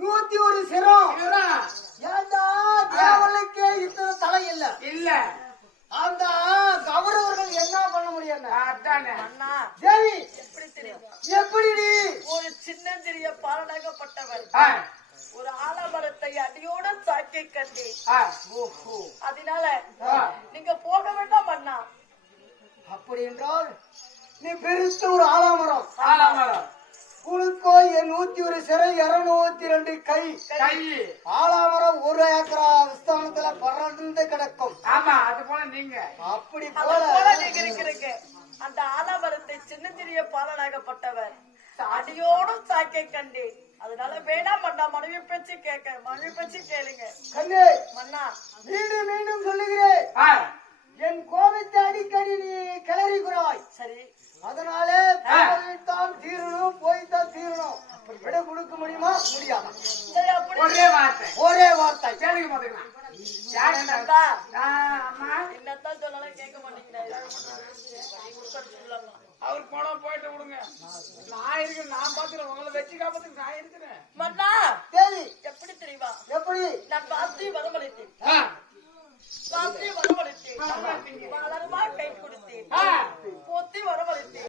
நூத்தி ஒரு சிரம் இத்தனை தலை இல்ல. இல்ல அந்த கௌரவர்கள் என்ன பண்ண முடியும் தேவி எப்படி ஒரு சின்னஞ்சிறிய பாலடகப்பட்டவர் ஒரு ஆலமரத்தை அடியோட சாக்கி கட்டி. அதனால நீங்க போக வேண்டாம் பண்ணா அப்படி என்றால் நீ பெருத்த ஒரு ஆலாமரம். ஆலாமரம். நூத்தி ஒரு சிறை இருநூத்தி ரெண்டு கை. கை. ஆலாமரம் ஒரு ஏக்கரா விஸ்தானத்துல பறந்து கிடக்கும். ஆமா அது போல நீங்க. அப்படி போல அந்த ஆலமரத்தை சின்னஞ்சிறிய பாலனாகப்பட்டவர். அடியோடு சாக்கை கண்டேன். அதனால வேணாம் மன்னா மனைவி பேச்சு கேட்க மனைவி பேச்சு கேளுங்க. கண்ணே மன்னா. மீண்டும் மீண்டும் சொல்லுகிறேன். என் கோபத்தை அடிக்கடி நீ கிளறிகிறாய். சரி. அதனாலே வார்த்தை ஒரே வார்த்தை கேளுங்க பாத்துக்கலாம் அவர் போனா போயிட்டு விடுங்க. நான் இருக்கேன் நான் பாத்துக்கிறேன். உங்களை வச்சு காப்பத்துக்கு நான் இருக்கிறேன். மன்னா எப்படி தெரியுமா? எப்படி? நான் வார்த்தையை வரவழைத்தேன். வார்த்தையை வரவழைத்தேன். வளரமா